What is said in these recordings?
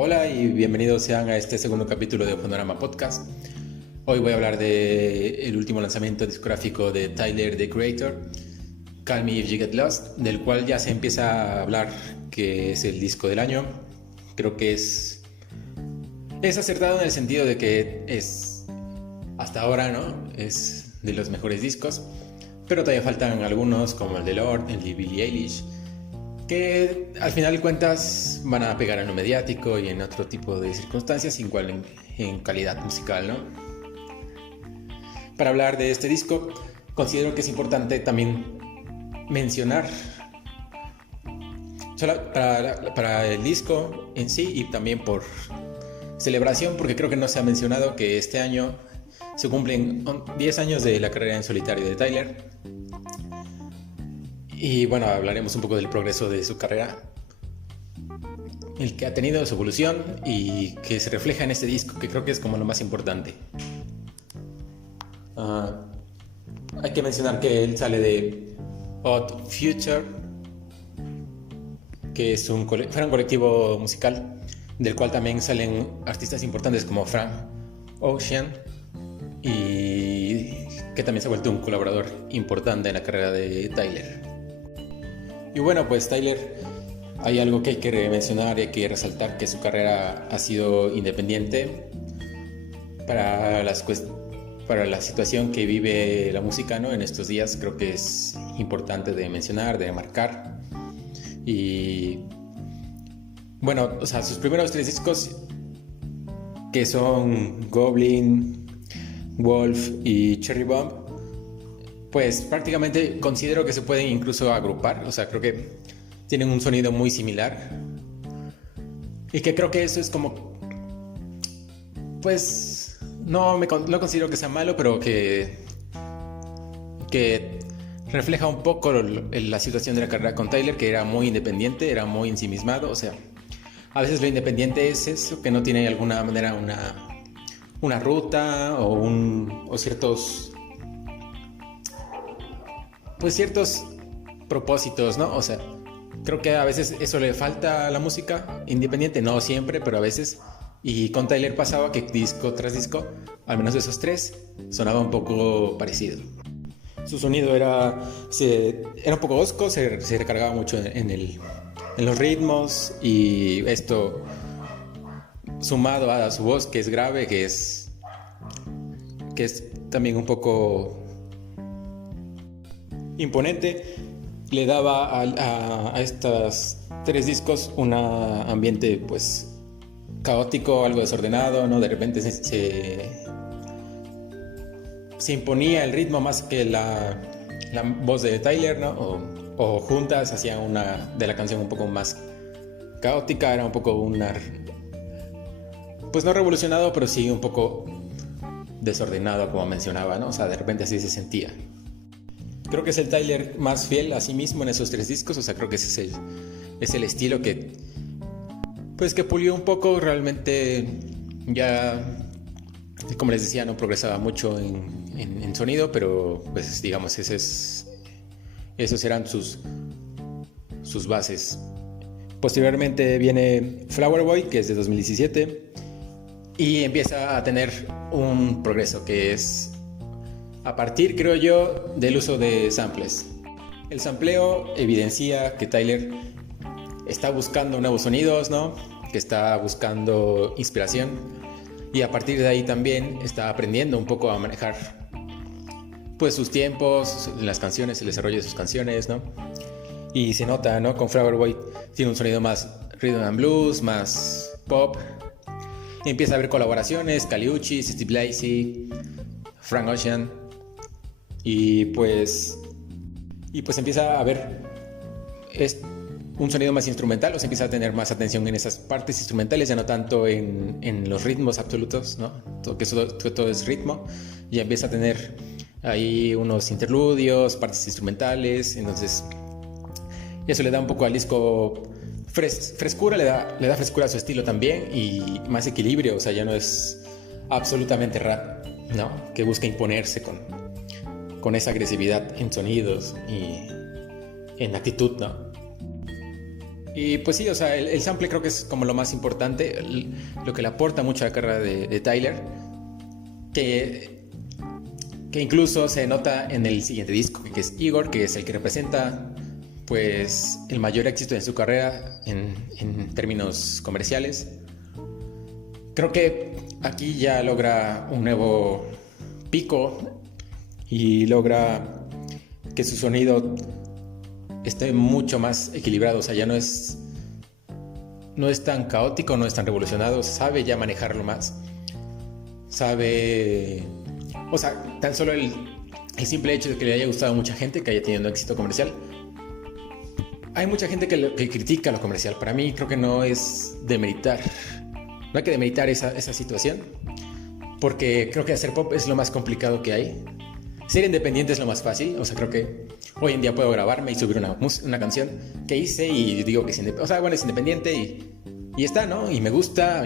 Hola y bienvenidos sean a este segundo capítulo de Fonorama Podcast. Hoy voy a hablar del último lanzamiento discográfico de Tyler, The Creator, Call Me If You Get Lost, del cual ya se empieza a hablar que es el disco del año. Creo que es acertado en el sentido de que es, hasta ahora, ¿no?, es de los mejores discos, pero todavía faltan algunos como el de Lorde, el de Billie Eilish, que al final de cuentas van a pegar en lo mediático y en otro tipo de circunstancias, igual en calidad musical, ¿no? Para hablar de este disco, considero que es importante también mencionar para el disco en sí y también por celebración, porque creo que no se ha mencionado que este año se cumplen 10 años de la carrera en solitario de Tyler. Y bueno, hablaremos un poco del progreso de su carrera, el que ha tenido, su evolución y que se refleja en este disco, que creo que es como lo más importante. Hay que mencionar que él sale de Odd Future, que es un colectivo musical del cual también salen artistas importantes como Frank Ocean, y que también se ha vuelto un colaborador importante en la carrera de Tyler. Y bueno, pues Tyler, hay algo que hay que mencionar y hay que resaltar, que su carrera ha sido independiente para la situación que vive la música, ¿no?, en estos días. Creo que es importante de mencionar, de marcar. Y bueno, o sea, sus primeros 3 discos, que son Goblin, Wolf y Cherry Bomb, pues prácticamente considero que se pueden incluso agrupar. O sea, creo que tienen un sonido muy similar y que creo que eso es como, pues no considero que sea malo, pero que refleja un poco la situación de la carrera con Tyler, que era muy independiente, era muy ensimismado. O sea, a veces lo independiente es eso, que no tiene de alguna manera una ruta o ciertos propósitos, ¿no? O sea, creo que a veces eso le falta a la música independiente, no siempre, pero a veces. Y con Tyler pasaba que disco tras disco, al menos de esos 3, sonaba un poco parecido. Su sonido era un poco hosco, se recargaba mucho en los ritmos, y esto sumado a su voz, que es grave, que es también un poco imponente, le daba a estos 3 discos un ambiente pues caótico, algo desordenado, ¿no? De repente se imponía el ritmo más que la voz de Tyler, ¿no? O juntas hacían una de la canción un poco más caótica, era un poco pues no revolucionado, pero sí un poco desordenado, como mencionaba, ¿no? O sea, de repente así se sentía. Creo que es el Tyler más fiel a sí mismo en esos 3 discos. O sea, creo que ese es el estilo que pulió un poco. Realmente ya, como les decía, no progresaba mucho en sonido, pero pues digamos, esos eran sus bases. Posteriormente viene Flower Boy, que es de 2017, y empieza a tener un progreso que es a partir, creo yo, del uso de samples. El sampleo evidencia que Tyler está buscando nuevos sonidos, ¿no?, que está buscando inspiración, y a partir de ahí también está aprendiendo un poco a manejar pues sus tiempos, las canciones, el desarrollo de sus canciones, ¿no? Y se nota, ¿no? Con Flower Boy tiene un sonido más rhythm and blues, más pop. Y empieza a haber colaboraciones, Kali Uchis, Steve Lacy, Frank Ocean. Y pues empieza a haber un sonido más instrumental, o se empieza a tener más atención en esas partes instrumentales, ya no tanto en los ritmos absolutos, ¿no? Todo es ritmo. Ya empieza a tener ahí unos interludios, partes instrumentales. Entonces eso le da un poco al disco frescura, le da frescura a su estilo también, y más equilibrio. O sea, ya no es absolutamente rap, ¿no?, que busca imponerse con esa agresividad en sonidos y en actitud, ¿no? Y pues sí, o sea, el sample creo que es como lo más importante, lo que le aporta mucho a la carrera de Tyler, que incluso se nota en el siguiente disco, que es Igor, que es el que representa pues el mayor éxito en su carrera en términos comerciales. Creo que aquí ya logra un nuevo pico y logra que su sonido esté mucho más equilibrado, o sea, ya no es tan caótico, no es tan revolucionado, sabe ya manejarlo más, sabe, o sea, tan solo el simple hecho de que le haya gustado a mucha gente, que haya tenido un éxito comercial. Hay mucha gente que critica lo comercial. Para mí creo que no es demeritar, no hay que demeritar esa situación, porque creo que hacer pop es lo más complicado que hay. Ser independiente es lo más fácil, o sea, creo que hoy en día puedo grabarme y subir una canción que hice y digo que es independiente, o sea, bueno, es independiente y está, ¿no? Y me gusta,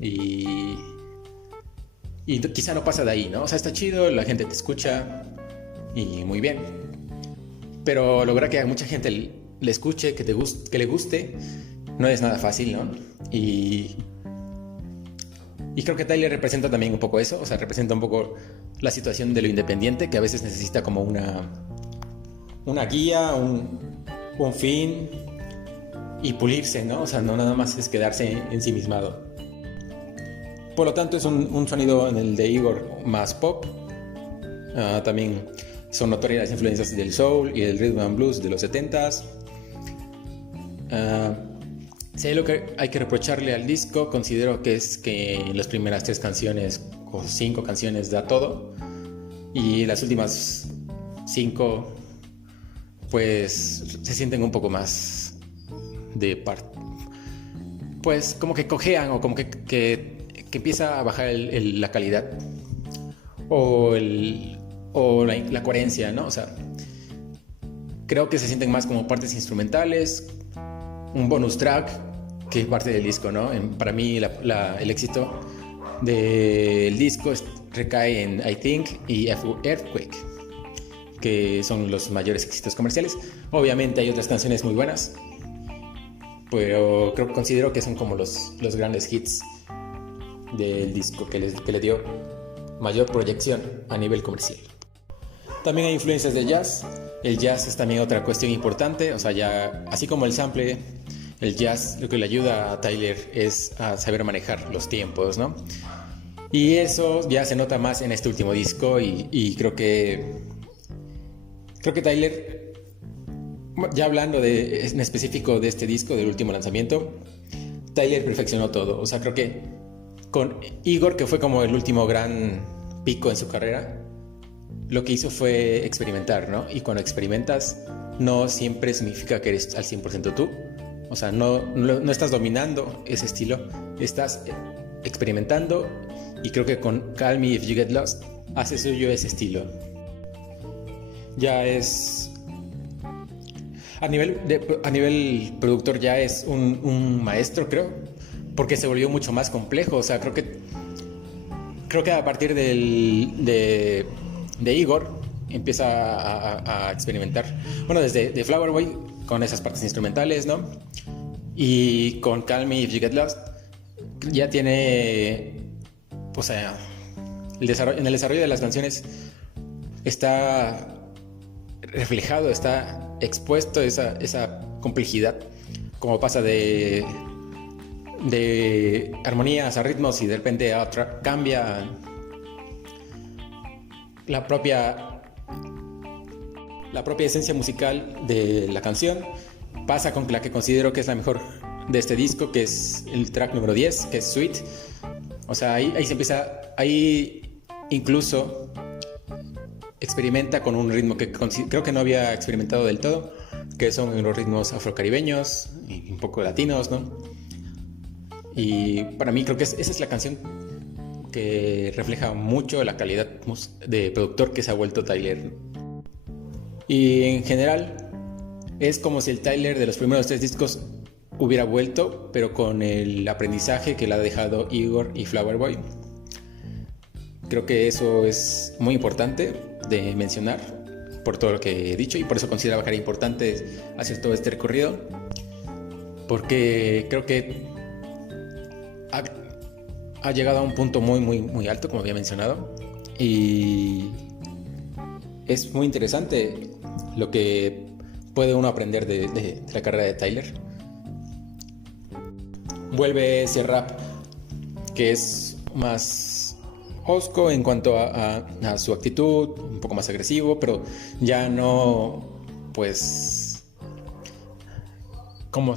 y quizá no pasa de ahí, ¿no? O sea, está chido, la gente te escucha y muy bien, pero lograr que a mucha gente le escuche, que le guste, no es nada fácil, ¿no? Y creo que Tyler representa también un poco eso, o sea, representa un poco la situación de lo independiente, que a veces necesita como una guía, un fin y pulirse, ¿no? O sea, no nada más es quedarse ensimismado. Por lo tanto, es un sonido en el de Igor más pop. También son notorias las influencias del soul y del rhythm and blues de los 70s. Si hay lo que hay que reprocharle al disco, considero que es que en las primeras 3 canciones o 5 canciones da todo, y las últimas 5 pues se sienten un poco más de parte, pues como que cojean, o como que empieza a bajar la calidad o la coherencia, ¿no? O sea, creo que se sienten más como partes instrumentales, un bonus track, que parte del disco, ¿no? Para mí el éxito del disco recae en I Think y Earthquake, que son los mayores éxitos comerciales. Obviamente hay otras canciones muy buenas, pero considero que son como los grandes hits del disco que le dio mayor proyección a nivel comercial. También hay influencias de jazz. El jazz es también otra cuestión importante, o sea, ya así como el sample, el jazz lo que le ayuda a Tyler es a saber manejar los tiempos, ¿no? Y eso ya se nota más en este último disco, y creo que Tyler, ya hablando en específico de este disco, del último lanzamiento, Tyler perfeccionó todo. O sea, creo que con Igor, que fue como el último gran pico en su carrera, lo que hizo fue experimentar, ¿no? Y cuando experimentas, no siempre significa que eres al 100% tú. O sea, no estás dominando ese estilo, estás experimentando, y creo que con Call Me If You Get Lost hace suyo ese estilo. Ya es... A nivel productor ya es un maestro, creo, porque se volvió mucho más complejo. O sea, creo que a partir de Igor empieza a experimentar. Bueno, desde de Flower Boy, con esas partes instrumentales, ¿no? Y con Call Me If You Get Lost ya tiene, o sea, en el desarrollo de las canciones está reflejado, está expuesto esa complejidad, como pasa de armonías a ritmos, y de repente a otra cambia la propia esencia musical de la canción. Pasa con la que considero que es la mejor de este disco, que es el track número 10, que es Sweet. O sea, ahí se empieza, ahí incluso experimenta con un ritmo que creo que no había experimentado del todo, que son los ritmos afrocaribeños y un poco latinos, ¿no? Y para mí creo que esa es la canción que refleja mucho la calidad de productor que se ha vuelto Tyler. Y en general es como si el Tyler de los primeros 3 discos hubiera vuelto, pero con el aprendizaje que le ha dejado Igor y Flower Boy. Creo que eso es muy importante de mencionar por todo lo que he dicho, y por eso consideraba que era importante hacer todo este recorrido. porque creo que ha llegado a un punto muy, muy, muy alto, como había mencionado, y es muy interesante lo que puede uno aprender de la carrera de Tyler. Vuelve ese rap que es más hosco en cuanto a su actitud, un poco más agresivo, pero ya no, pues, como,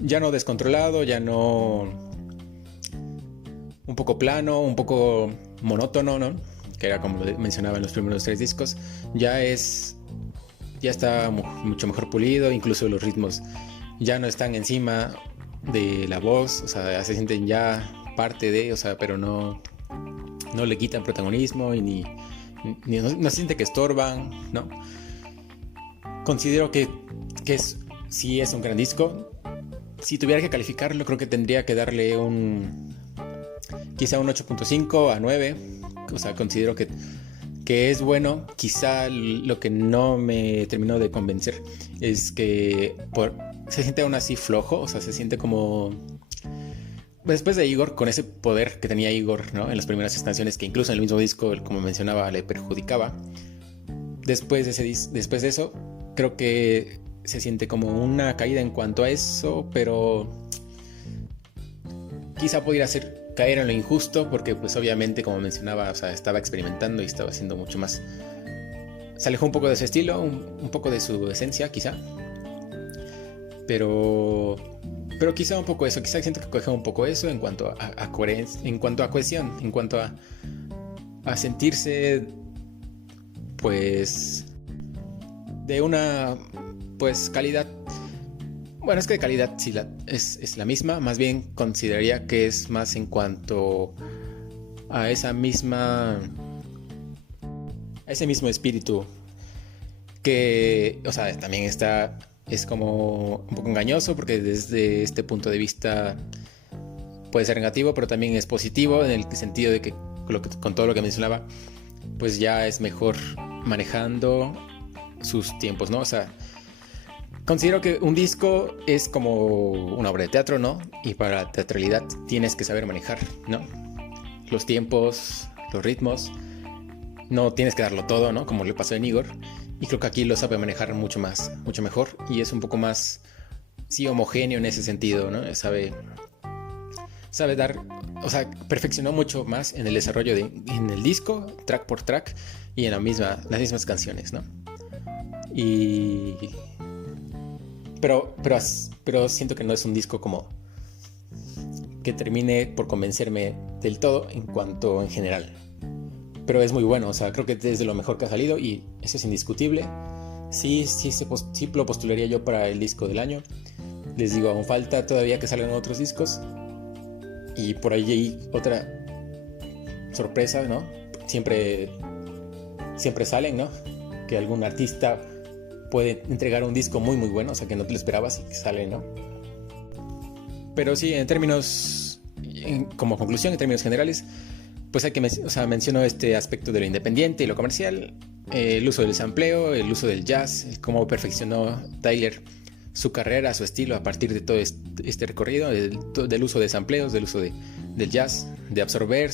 ya no descontrolado, ya no, un poco plano, un poco monótono, ¿no? Que era como mencionaba en los primeros 3 discos. Ya está mucho mejor pulido, incluso los ritmos ya no están encima de la voz, o sea, se sienten ya parte de, o sea, pero no le quitan protagonismo y ni no se siente que estorban, ¿no? Considero que sí es un gran disco. Si tuviera que calificarlo, creo que tendría que darle quizá un 8.5 a 9. O sea, considero que es bueno. Quizá lo que no me terminó de convencer es que se siente aún así flojo, o sea, se siente como después de Igor, con ese poder que tenía Igor, ¿no? En las primeras canciones, que incluso en el mismo disco, como mencionaba, le perjudicaba. Después de eso, creo que se siente como una caída en cuanto a eso, pero quizá pudiera caer en lo injusto, porque pues obviamente, como mencionaba, o sea, estaba experimentando y estaba haciendo mucho más. Se alejó un poco de su estilo, un poco de su esencia, quizá. Pero quizá un poco eso, quizá siento que coge un poco eso en cuanto a coherencia, en cuanto a cohesión, en cuanto a sentirse, pues, de una, pues, calidad. Bueno, es que de calidad sí es la misma, más bien consideraría que es más en cuanto a ese mismo espíritu que, o sea, también es como un poco engañoso, porque desde este punto de vista puede ser negativo, pero también es positivo en el sentido de que con todo lo que mencionaba, pues ya es mejor manejando sus tiempos, ¿no? O sea, considero que un disco es como una obra de teatro, ¿no? Y para la teatralidad tienes que saber manejar, ¿no? Los tiempos, los ritmos, no tienes que darlo todo, ¿no? Como le pasó en Igor. Y creo que aquí lo sabe manejar mucho mejor. Y es un poco más, sí, homogéneo en ese sentido, ¿no? Sabe dar, o sea, perfeccionó mucho más en el desarrollo en el disco, track por track, y en las mismas canciones, ¿no? Pero siento que no es un disco como que termine por convencerme del todo en general. Pero es muy bueno, o sea, creo que es de lo mejor que ha salido y eso es indiscutible. Sí lo postularía yo para el disco del año. Les digo, aún falta todavía que salgan otros discos. Y por ahí hay otra sorpresa, ¿no? Siempre salen, ¿no? Que algún artista puede entregar un disco muy muy bueno, o sea, que no te lo esperabas y que sale, ¿no? Pero sí, como conclusión, en términos generales, pues menciono este aspecto de lo independiente y lo comercial, el uso del sampleo, el uso del jazz, cómo perfeccionó Tyler su carrera, su estilo a partir de todo este recorrido, del uso de sampleos, del uso del jazz, de absorber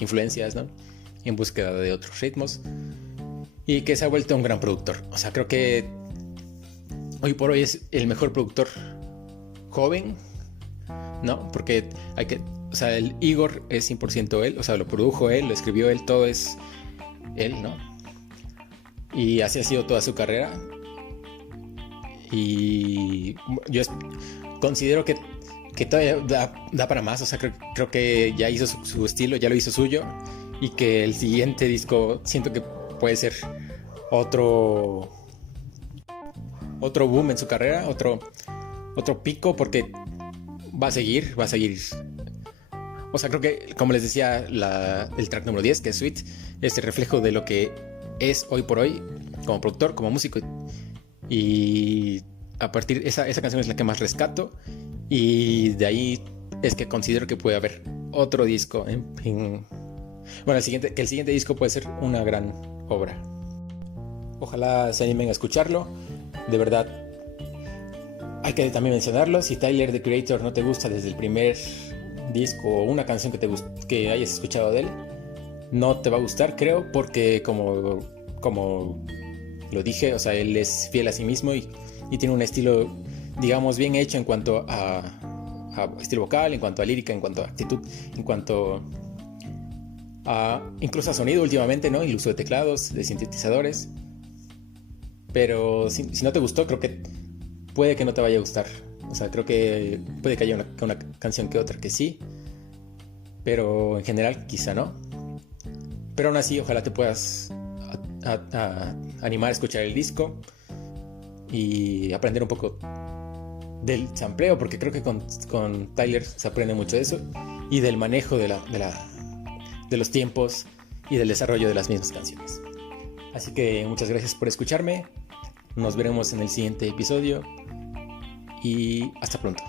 influencias, ¿no? En búsqueda de otros ritmos, y que se ha vuelto un gran productor. O sea, creo que hoy por hoy es el mejor productor joven, ¿no? Porque o sea, el Igor es 100% él, o sea, lo produjo él, lo escribió él, todo es él, ¿no? Y así ha sido toda su carrera. Y yo considero que todavía da para más, o sea, creo que ya hizo su estilo, ya lo hizo suyo, y que el siguiente disco siento que puede ser otro boom en su carrera, otro pico, porque va a seguir. O sea, creo que, como les decía, el track número 10, que es Sweet, es el reflejo de lo que es hoy por hoy como productor, como músico. Y a partir de esa canción es la que más rescato, y de ahí es que considero que puede haber otro disco bueno, que el siguiente disco puede ser una gran obra. Ojalá se animen a escucharlo. De verdad, hay que también mencionarlo, si Tyler, The Creator, no te gusta desde el primer disco o una canción que hayas escuchado de él, no te va a gustar, creo, porque como lo dije, o sea, él es fiel a sí mismo y tiene un estilo, digamos, bien hecho en cuanto a estilo vocal, en cuanto a lírica, en cuanto a actitud, en cuanto a incluso a sonido últimamente, ¿no? El uso de teclados, de sintetizadores. Pero si no te gustó, creo que puede que no te vaya a gustar. O sea, creo que puede que haya una canción que otra que sí, pero en general quizá no. Pero aún así, ojalá te puedas animar a escuchar el disco y aprender un poco del sampleo, porque creo que con Tyler se aprende mucho de eso, y del manejo de los tiempos y del desarrollo de las mismas canciones. Así que muchas gracias por escucharme. Nos veremos en el siguiente episodio y hasta pronto.